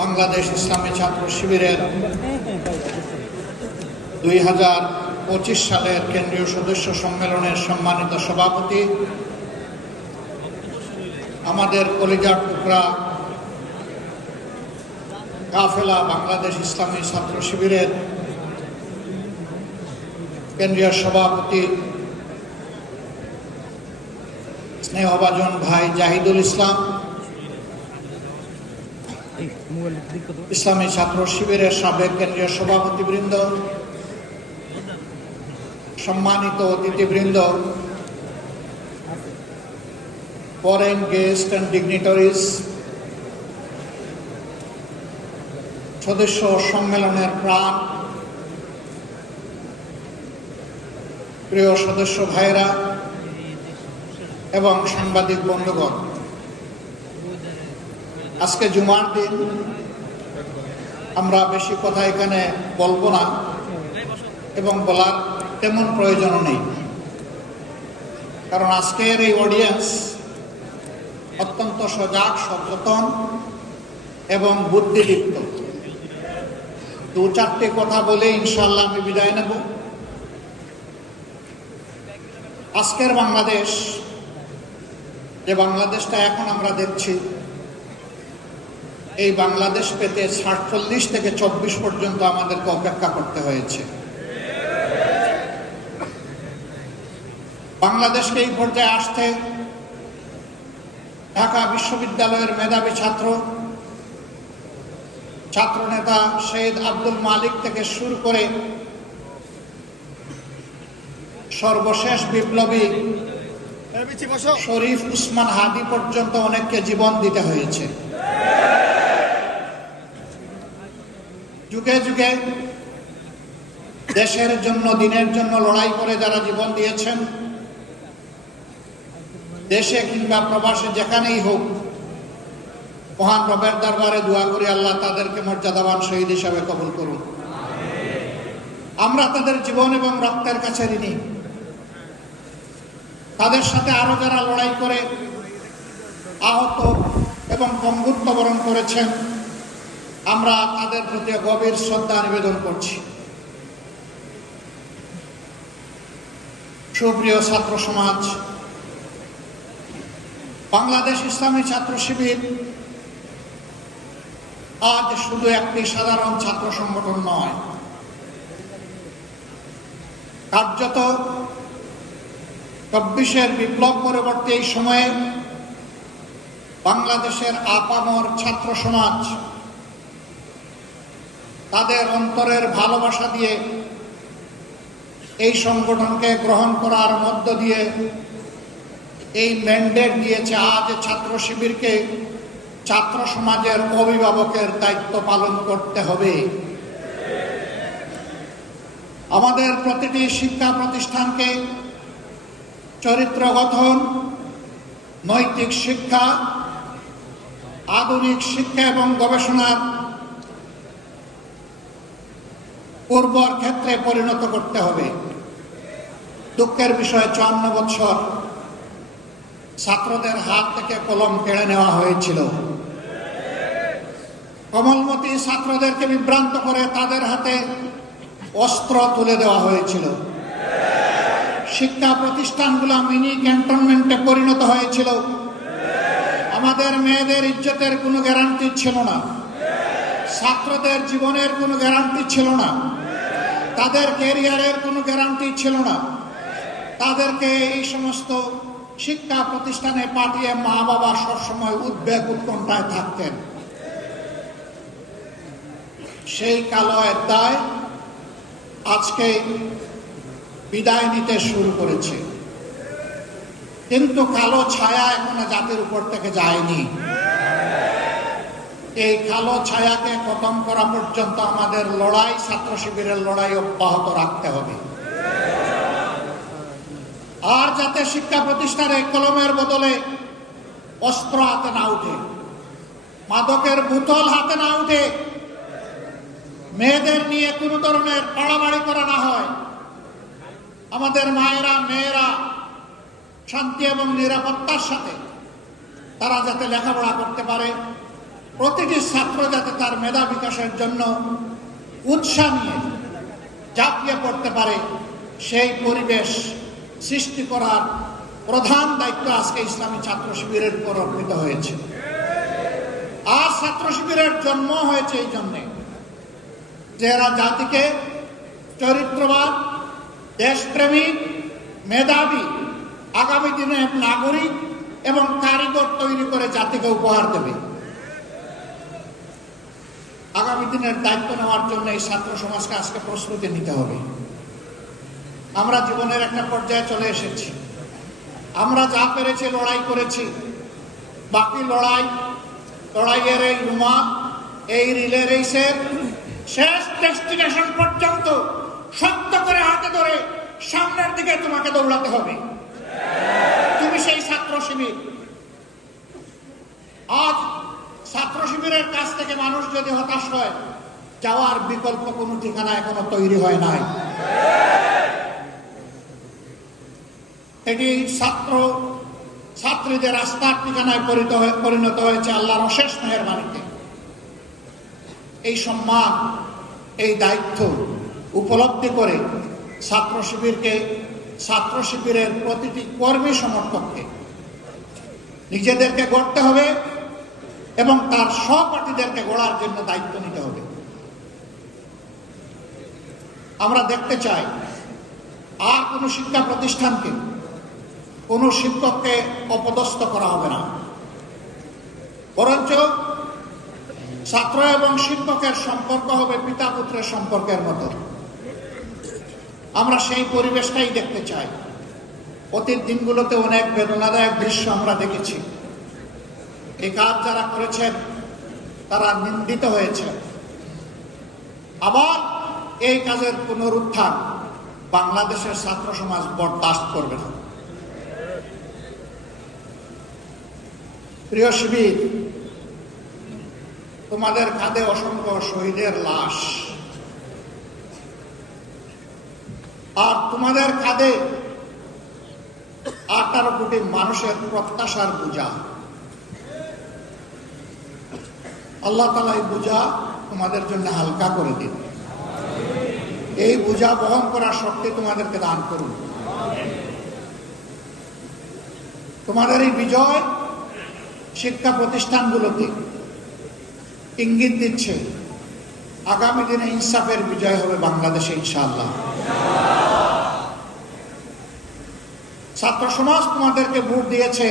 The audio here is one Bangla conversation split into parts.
বাংলাদেশ ইসলামী ছাত্র শিবিরের 2025 সালের কেন্দ্রীয় সদস্য সম্মেলনের সম্মানিত সভাপতি, আমাদের কলিজার টুকরা কাফেলা বাংলাদেশ ইসলামী ছাত্র শিবিরের কেন্দ্রীয় সভাপতি স্নেহভাজন ভাই জাহিদুল ইসলাম, ইসলামী ছাত্র শিবিরের সাবেক কেন্দ্রীয় সভাপতিবৃন্দ, সম্মানিত অতিথিবৃন্দ, ফরেন গেস্ট অ্যান্ড ডিগনিটারিজ, সদস্য সম্মেলনের প্রাণ, প্রিয় সদস্য ভাইরা এবং সাংবাদিক বন্ধুগণ, আজকে জুমার দিন। আমরা বেশি কথা এখানে বলবো না এবং বলার তেমন প্রয়োজনও নেই, কারণ আজকের এই অডিয়েন্স অত্যন্ত সজাগ, সচেতন এবং বুদ্ধিদীপ্ত। দু চারটে কথা বলে ইনশাআল্লাহ আমি বিদায় নেব। আজকের বাংলাদেশ, যে বাংলাদেশটা এখন আমরা দেখছি, এই বাংলাদেশ পেতে ৪৭ থেকে ২৪ পর্যন্ত আমাদেরকে অপেক্ষা করতে হয়েছে। বাংলাদেশকে এই পর্যায়ে আসতে ঢাকা বিশ্ববিদ্যালয়ের মেধাবী ছাত্রনেতা শহীদ আব্দুল মালিক থেকে শুরু করে সর্বশেষ বিপ্লবী শরীফ উসমান হাদি পর্যন্ত অনেককে জীবন দিতে হয়েছে। যুগে যুগে দেশের জন্য, দিনের জন্য লড়াই করে যারা জীবন দিয়েছেন, দেশে কিংবা প্রবাসে যেখানেই হোক, মহান রবের দরবারে দোয়া করি আল্লাহ তাদেরকে মর্যাদাবান শহীদ হিসাবে কবুল করুন। আমরা তাদের জীবন এবং রক্তের কাছে ঋণী। তাদের সাথে আরো যারা লড়াই করে আহত এবং পঙ্গুত্ব বরণ করেছেন, আমরা তাদের প্রতি গভীর শ্রদ্ধা নিবেদন করছি। সুপ্রিয় ছাত্র সমাজ, বাংলাদেশ ইসলামী ছাত্র শিবির আজ শুধু একটি সাধারণ ছাত্র সংগঠন নয়, কার্যত ২৪-এর বিপ্লব পরবর্তী এই সময়ে বাংলাদেশের আপামর ছাত্র সমাজ তাদের অন্তরের ভালোবাসা দিয়ে এই সংগঠনকে গ্রহণ করার মধ্য দিয়ে এই ম্যান্ডেট দিয়েছে আজ ছাত্র শিবিরকে ছাত্র সমাজের অভিভাবকের দায়িত্ব পালন করতে হবে। আমাদের প্রতিটি শিক্ষা প্রতিষ্ঠানকে চরিত্র গঠন, নৈতিক শিক্ষা, আধুনিক শিক্ষা এবং গবেষণার উর্বর ক্ষেত্রে পরিণত করতে হবে। দুঃখের বিষয়, ৫৪ বছর ছাত্রদের হাত থেকে কলম কেড়ে নেওয়া হয়েছিল। কোমলমতি ছাত্রদেরকে বিভ্রান্ত করে তাদের হাতে অস্ত্র তুলে দেওয়া হয়েছিল। শিক্ষা প্রতিষ্ঠানগুলো মিনি ক্যান্টনমেন্টে পরিণত হয়েছিল। আমাদের মেয়েদের ইজ্জতের কোনো গ্যারান্টি ছিল না, ছাত্রদের জীবনের কোনো গ্যারান্টি ছিল না, তাদের ক্যারিয়ারের কোনো গ্যারান্টি ছিল না। তাদেরকে এই সমস্ত শিক্ষা প্রতিষ্ঠানে পাঠিয়ে মা বাবা সবসময় উদ্বেগ উৎকণ্ঠায় থাকতেন। সেই কালো অধ্যায় আজকে বিদায় নিতে শুরু করেছে, কিন্তু কালো ছায়া এখনো জাতির উপর থেকে যায়নি। এই কালো ছায়াকে খতম করা পর্যন্ত আমাদের লড়াই, ছাত্র শিবিরের লড়াই অব্যাহত রাখতে হবে। আর যাতে শিক্ষা প্রতিষ্ঠানে কলমের বদলে অস্ত্র হাতে না উঠে, মাদকের বোতল হাতে না উঠে, মেয়েদের নিয়ে কোনো ধরনের বাড়াবাড়ি করা না হয়, আমাদের মায়েরা, মেয়েরা শান্তি এবং নিরাপত্তার সাথে তারা যাতে লেখাপড়া করতে পারে, প্রতিটি ছাত্র যাতে তার মেধা বিকাশের জন্য উৎসাহ নিয়ে ঝাঁপিয়ে পড়তে পারে, সেই পরিবেশ সৃষ্টি করার প্রধান দায়িত্ব আজকে ইসলামী ছাত্র শিবিরের উপর অর্পিত হয়েছে। আর ছাত্র শিবিরের জন্ম হয়েছে এই জন্যে যে এরা জাতিকে চরিত্রবান, দেশপ্রেমিক, মেধাবী, আগামী দিনের নাগরিক এবং কারিগর তৈরি করে জাতিকে উপহার দেবে। আগামী দিনের দায়িত্ব নেওয়ার জন্য এই ছাত্র সমাজকে আজকে প্রস্তুতি নিতে হবে। আমরা জীবনের একটা পর্যায়ে চলে এসেছি। আমরা যা পেরেছি লড়াই করেছি, বাকি লড়াইয়ের এই রুমাল, এই রিলে রেসের শেষ ডেস্টিনেশন পর্যন্ত শক্ত করে হাতে ধরে সামনের দিকে তোমাকে দৌড়াতে হবে। তুমি সেই ছাত্র শিবির। আজ ছাত্র শিবিরের কাছ থেকে মানুষ যদি হতাশ হয়, যাওয়ার বিকল্প কোনো ঠিকানা এখনো তৈরি হয় নাই। এটি ছাত্রীদের আস্থার ঠিকানায় পরিণত হয়েছে আল্লাহর অশেষ মেহেরবানিতে। এই সম্মান, এই দায়িত্ব উপলব্ধি করে ছাত্র শিবিরের প্রতিটি কর্মী সমর্থককে নিজেদেরকে গড়তে হবে এবং তার সহপাঠীদেরকে গড়ার জন্য দায়িত্ব নিতে হবে। আমরা দেখতে চাই আর কোনো শিক্ষা প্রতিষ্ঠানকে, কোনো শিক্ষককে অপদস্থ করা হবে না, বরঞ্চ ছাত্র এবং শিক্ষকের সম্পর্ক হবে পিতা পুত্রের সম্পর্কের মতো। আমরা সেই পরিবেশটাই দেখতে চাই। অতীত দিনগুলোতে অনেক বেদনাদায়ক দৃশ্য আমরা দেখেছি। এই কাজ যারা করেছেন তারা নিন্দিত হয়েছে। আবার এই কাজের পুনরুত্থান বাংলাদেশের ছাত্র সমাজ বরদাস্ত করবে না। প্রিয় শিবির, তোমাদের কাঁধে অসংখ্য শহীদের লাশ, আর তোমাদের কাঁধে 18 কোটি মানুষের প্রত্যাশার বোঝা। আল্লাহ তাআলা এই বোঝা তোমাদের জন্য হালকা করে দিন। এই বোঝা বহন করার শক্তি তোমাদেরকে দান করুন। তোমাদের এই বিজয় শিক্ষা প্রতিষ্ঠানগুলোকে ইঙ্গিত দিচ্ছে আগামী দিনে ইনসাফের বিজয় হবে বাংলাদেশে ইনশাআল্লাহ। ছাত্র সমাজ তোমাদেরকে ভোট দিয়েছে,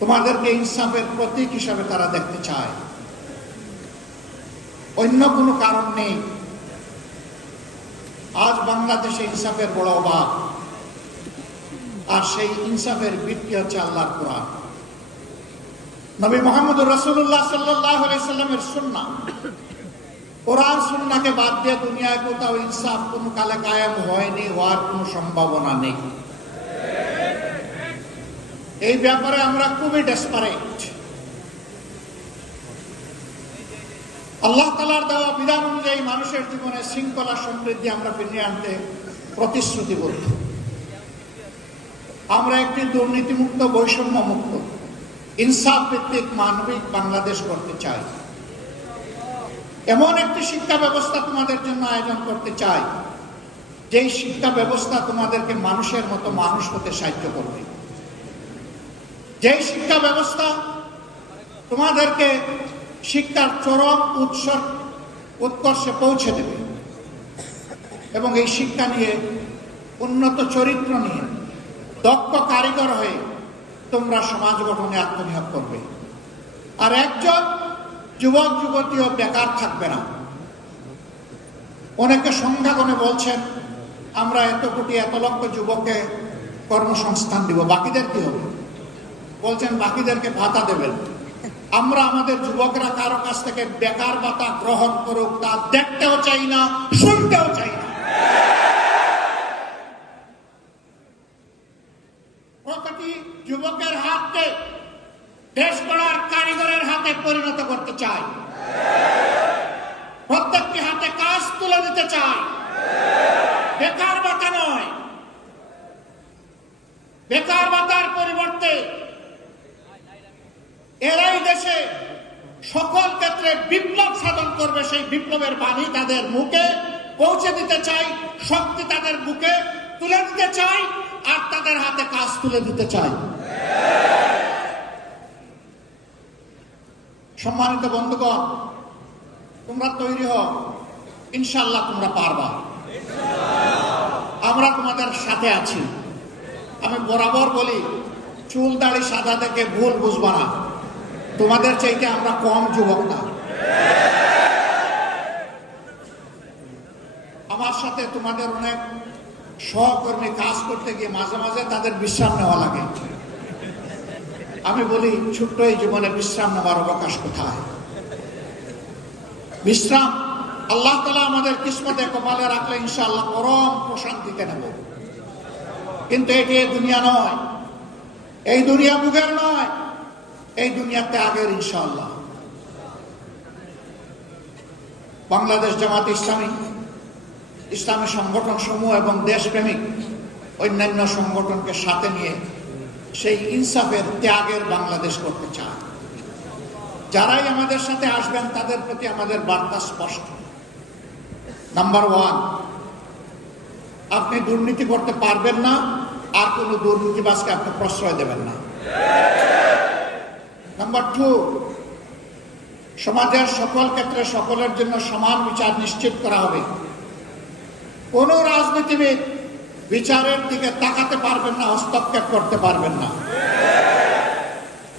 তোমাদেরকে ইনসাফের প্রতীক হিসাবে তারা দেখতে চায়। অন্য কোনো কারণ নেই। আজ বাংলাদেশে ইনসাফের বড় অভাব, আর সেই ইনসাফের ভিত্তি হচ্ছে আল্লাহর কোরআন। নবী মুহাম্মদুর রাসূলুল্লাহ সাল্লাল্লাহু আলাইহি সাল্লামের সুন্নাহ। কোরআন সুন্নাহকে বাদ দিয়ে দুনিয়ায় কোথাও ইনসাফ কোনো কালে কায়েম হয়নি, হওয়ার কোনো সম্ভাবনা নেই। এই ব্যাপারে আমরা খুবই ডেসপারেট। আল্লাহ তাআলার দেওয়া বিধান অনুযায়ী মানুষের জীবনে শৃঙ্খলা সমৃদ্ধি আমরা ফিরিয়ে আনতে প্রতিশ্রুতিবদ্ধ। আমরা একটি দুর্নীতিমুক্ত, বৈষম্য মুক্ত, ইনসাফ ভিত্তিক মানবিক বাংলাদেশ করতে চাই। এমন একটি শিক্ষা ব্যবস্থা তোমাদের জন্য আয়োজন করতে চাই, যেই শিক্ষা ব্যবস্থা তোমাদেরকে মানুষের মতো মানুষ হতে সাহায্য করবে, যেই শিক্ষা ব্যবস্থা তোমাদেরকে শিক্ষার চরম উৎকর্ষে পৌঁছে দেবে এবং এই শিক্ষা নিয়ে, উন্নত চরিত্র নিয়ে, দক্ষ কারিগর হয়ে তোমরা সমাজ গঠনে আত্মনিয়োগ করবে। আর একজন যুবক যুবতীও বেকার থাকবে না। অনেকে সংখ্যাগণে বলছেন আমরা এত কোটি এত লক্ষ যুবককে কর্মসংস্থান দিব, বাকিদের কি হবে? বলছেন বাকিদেরকে ভাতা দেবেন। আমরা আমাদের যুবকরা কারো কাছ থেকে বেকার ভাতা গ্রহণ করুক তা দেখতেও চাই না, শুনতেও চাই না। প্রতিটি যুবকের হাতকে দেশ গড়ার কারিগরের হাতে পরিণত করতে চাই। প্রত্যেকটি হাতে কাজ তুলে দিতে চাই। বেকার ভাতা নয়, বেকার ভাতার পরিবর্তে এরাই দেশে সকল ক্ষেত্রে বিপ্লব সাধন করবে। সেই বিপ্লবের বাণী তাদের মুখে পৌঁছে দিতে চাই, শক্তি তাদের বুকে তুলে দিতে চাই, আর তাদের হাতে কাজ তুলে দিতে চাই। সম্মানিত বন্ধুগণ, তোমরা তৈরি হও, ইনশাআল্লাহ তোমরা পারবা, আমরা তোমাদের সাথে আছি। আমি বরাবর বলি, চুল দাড়ি সাদা দেখে ভুল বুঝবা না, তোমাদের চাইতে আমরা কম যুবক না। আমার সাথে তোমাদের অনেক সহকর্মী কাজ করতে গিয়ে মাঝে মাঝে তাদের বিশ্রাম নেওয়া লাগে। আমি বলি, ছোট্ট এই জীবনে বিশ্রাম নেওয়ার অবকাশ কোথায়? বিশ্রাম আল্লাহ তাআলা আমাদের কিসমতে কপালে রাখলে ইনশাআল্লাহ পরম প্রশান্তিতে নেব। কিন্তু এটি এই দুনিয়া নয়, এই দুনিয়া বুকের নয়, এই দুনিয়া ত্যাগের ইনশাআল্লাহ। বাংলাদেশ জামাত ইসলামী, ইসলামী সংগঠন সমূহ এবং দেশপ্রেমিক অন্যান্য সংগঠনকে সাথে নিয়ে সেই ইনসাফের ত্যাগের বাংলাদেশ করতে চায়। যারাই আমাদের সাথে আসবেন তাদের প্রতি আমাদের বার্তা স্পষ্ট। নাম্বার 1, আপনি দুর্নীতি করতে পারবেন না, আর কোনো দুর্নীতিবাজকে আপনি প্রশ্রয় দেবেন না। নাম্বার 2, সমাজের সকল ক্ষেত্রে সকলের জন্য সমান বিচার নিশ্চিত করা হবে। কোন রাজনীতিবিদ বিচারের দিকে তাকাতে পারবেন না, হস্তক্ষেপ করতে পারবেন না।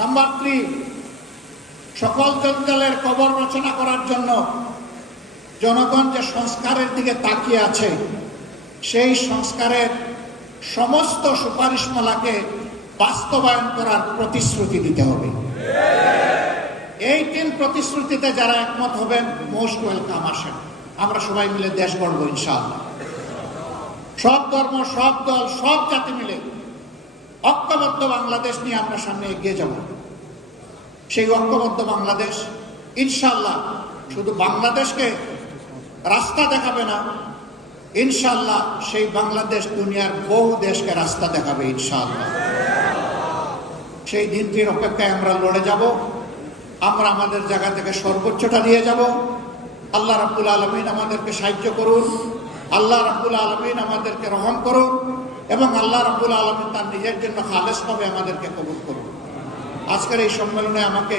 নাম্বার 3, সকল জঞ্জালের কবর রচনা করার জন্য জনগণ যে সংস্কারের দিকে তাকিয়ে আছে, সেই সংস্কারের সমস্ত সুপারিশমালাকে বাস্তবায়ন করার প্রতিশ্রুতি দিতে হবে। এই 3 প্রতিশ্রুতিতে যারা একমত হবেন, মোস্ট ওয়েলকাম, আসেন, আমরা সবাই মিলে দেশ গড়ব ইনশাআল্লাহ। সব ধর্ম, সব দল, সব জাতি মিলে ঐক্যবদ্ধ বাংলাদেশ নিয়ে আমরা সামনে এগিয়ে যাব। সেই ঐক্যবদ্ধ বাংলাদেশ ইনশাআল্লাহ শুধু বাংলাদেশকে রাস্তা দেখাবে না, ইনশাআল্লাহ সেই বাংলাদেশ দুনিয়ার বহু দেশকে রাস্তা দেখাবে ইনশাআল্লাহ। সেই দিনটির অপেক্ষায় আমরা লড়ে যাব। আমরা আমাদের জায়গা থেকে সর্বোচ্চটা দিয়ে যাব। আল্লাহ রাব্বুল আলামিন আমাদেরকে সাহায্য করুন, আল্লাহ রাব্বুল আলামিন আমাদেরকে রহম করুন, এবং আল্লাহ রাব্বুল আলামিন তার নিজের জন্য খালেসভাবে আমাদেরকে কবুল করুন। আজকের এই সম্মেলনে আমাকে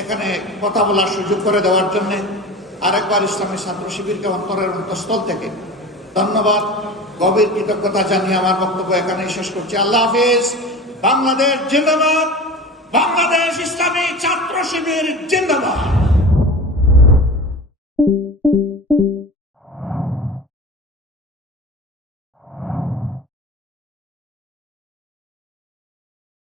এখানে কথা বলার সুযোগ করে দেওয়ার জন্য আরেকবার ইসলামী ছাত্র শিবিরকে অন্তরের অন্তঃস্থল থেকে ধন্যবাদ, গভীর কৃতজ্ঞতা জানিয়ে আমার বক্তব্য এখানেই শেষ করছি। আল্লাহ হাফেজ। বাংলাদেশ জিন্দাবাদ, বাংলাদেশ ইসলামী ছাত্র শিবির জিন্দাবাদ।